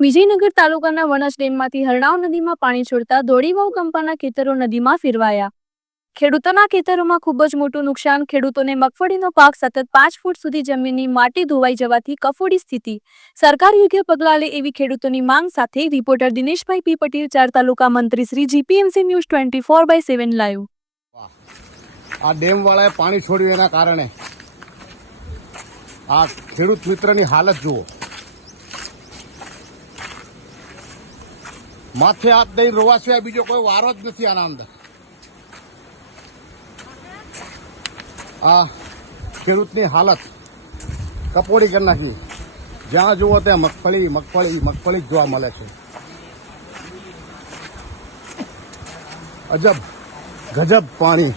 વિજયનગર તાલુકાના વણસ ડેમમાંથી હરણાવ નદીમાં પાણી છોડતા દોડીવાવ કંપાના ખેતરો નદીમાં ફેરવાયા. ખેડૂતોના ખેતરોમાં ખૂબ જ મોટું નુકસાન, ખેડૂતોને મગફળીનો પાક સતત પાંચ ફૂટ સુધી જમીનની માટી ધોવાઈ જવાથી કફોડી સ્થિતિ. સરકાર યોગ્ય પગલાં લે એવી ખેડૂતોની માંગ સાથે રિપોર્ટર દિનેશભાઈ પી પટેલ, ચાર તાલુકા મંત્રી Shri GPMC news twenty four by seven live. આ ડેમ પાણી છોડ્યું એના કારણે. આ ખેડૂત મિત્રની હાલત જુઓ. માથે હાથ દઈ રોવા સિવાય બીજો કોઈ વારો જ નથી આના અંદર. આ ખેડૂતની હાલત કપોડી કરી નાખી. જ્યાં જુઓ ત્યાં મગફળી મગફળી મગફળી જ જોવા મળે છે. અજબ, ગજબ પાણી.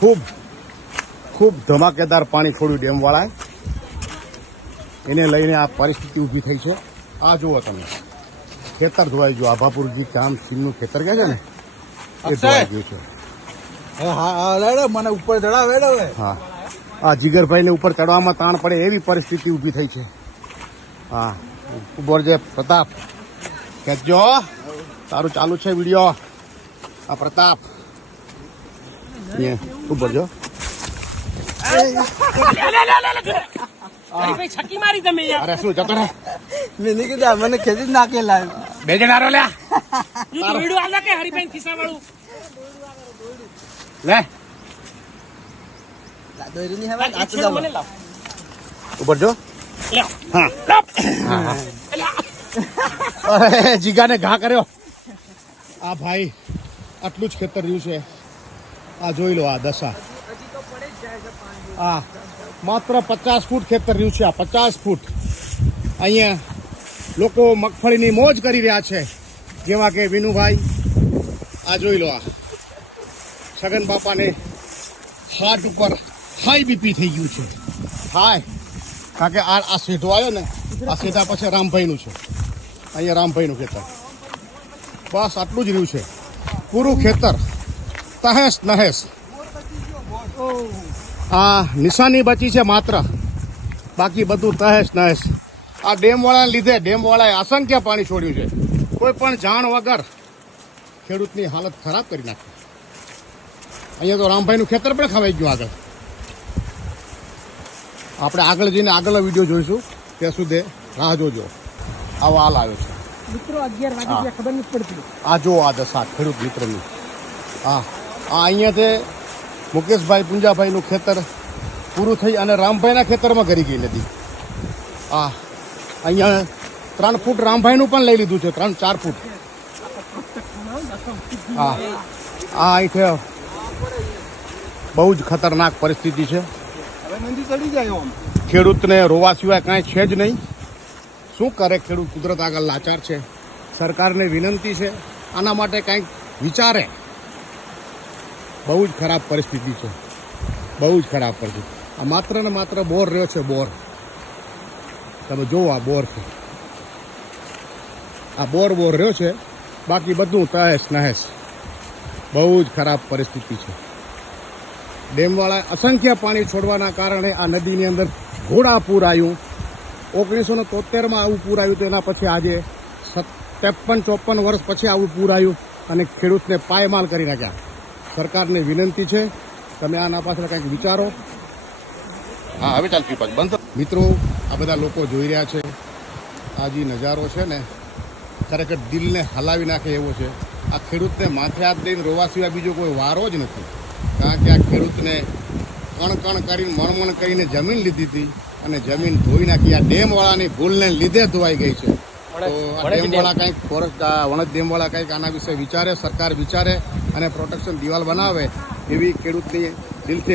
ખૂબ ખૂબ ધમાકેદાર પાણી છોડ્યું ડેમવાળાએ. એને લઈને આ પરિસ્થિતિ ઊભી થઈ છે. આ જુઓ તમે ખેતર ધોવાઈ ગયું આભાપુરજી કામ સિંહનું ખેતર કહે છે ને એ ધોવાઈ ગયું છે હા હા લેડો મને ઉપર ચડાવે હવે હા આ જીગરભાઈને ઉપર ચડવામાં તાણ પડે એવી પરિસ્થિતિ ઊભી થઈ છે હા ઉપર જે પ્રતાપ કહેજો તારું ચાલુ છે વીડિયો આ પ્રતાપ ઉપર જો અરે શું જતો રે મેં નહીં કીધા મને ખેંચી જ નાખેલા બે જણા રો લ્યા. ઈ તો કે હરિભાઈ ખિસ્સા વાળું લે. દોરી ની હવે આ તો મને લાવ. ઉપર જો. લે હા. લાવ. અરે જીગાને ઘા કર્યો. આ ભાઈ આટલું જ ખેતર રહ્યું છે. આ જોઈ લો આ દશા. આ માત્ર પચાસ ફૂટ ખેતર રહ્યું છે આ પચાસ ફૂટ. અહીંયા લોકો મગફળીની મોજ કરી રહ્યા છે. જેવા કે વિનુભાઈ, આ જોઈ લો આ. છગન બાપાને હાર્ટ ઉપર હાઈ બીપી થઈ ગયું છે. હાય કારણ કે આ આ સીધો આવ્યો ને, આ સીધા પછી રામભાઈનું છે. અહીંયા રામભાઈનું ખેતર. બસ આટલું જ રહ્યું છે. પૂરું ખેતર. તહેસ નહેસ. આ નિશાની બચી છે માત્ર. બાકી બધું તહેસ નહેસ. આ ડેમવાળાને લીધે ડેમવાળાએ અસંખ્ય પાણી છોડ્યું છે. કોઈ પણ જાણ વગર ખેડૂતની હાલત ખરાબ કરી નાખી. અહીંયા તો રામભાઈનું ખેતર પણ ખવાઈ ગયું આગળ. આપણે આગળ જઈને આગળનો વીડિયો જોઈશું. ત્યાં સુધી રાહ જોજો. આવો હાલ આવ્યો છે. મિત્રો અગિયાર વાગી ખબર નથી પડતી. આ જો આ દશા ખેડૂત મિત્રની. હા. આ અહીંયાથી મુકેશભાઈ પુંજાભાઈનું ખેતર પૂરું થઈ અને રામભાઈના ખેતરમાં કરી ગઈ નદી. આ અહીંયા ત્રણ ફૂટ રામભાઈનું પણ લઈ લીધું છે ત્રણ ચાર ફૂટ. હા. આ અહીંથી બહુ જ ખતરનાક પરિસ્થિતિ છે. ખેડૂતને રોવા સિવાય કાંઈ છે જ નહીં. શું કરે ખેડૂત? કુદરત આગળ લાચાર છે. સરકારને વિનંતી છે. આના માટે કંઈક વિચારે. બહુ જ ખરાબ પરિસ્થિતિ છે. બહુ જ ખરાબ પરિસ્થિતિ. આ માત્ર ને માત્ર બોર રહ્યો છે બોર. તમે જોવો આ બોર છે. આ બોર બોર રહ્યો છે. બાકી બધું તહેશ નહેશ બહુ જ ખરાબ પરિસ્થિતિ છે. ડેમવાળા અસંખ્ય પાણી છોડવાના કારણે આ નદીની અંદર ઘોડા પૂર આવ્યું ઓગણીસો ને તોતેરમાં આવું પૂર આવ્યું તો એના પછી આજે ત્રેપન ચોપન વર્ષ પછી આવું પૂર આવ્યું અને ખેડૂતને પાયમાલ કરી નાખ્યા. સરકારને વિનંતી છે. તમે આના પાછળ કંઈક વિચારો. હા હવે ચાલતી બંધ. મિત્રો આ બધા લોકો જોઈ રહ્યા છે. આ જે નજારો છે ને ખરેખર દિલને હલાવી નાખે એવો છે. આ ખેડૂતને માથે હાથ દઈને રોવા સિવાય બીજો કોઈ વારો જ નથી. કારણ કે આ ખેડૂતને કણ કણ કરીને મણમણ કરીને જમીન લીધી હતી અને જમીન ધોઈ નાખી. આ ડેમવાળાની ભૂલને લીધે ધોવાઈ ગઈ છે. તો આ ડેમવાળા કંઈક ફોરેસ્ટ વણજ ડેમવાળા કંઈક આના વિશે વિચારે સરકાર વિચારે અને પ્રોટેક્શન દિવાલ બનાવે એવી ખેડૂતની દિલથી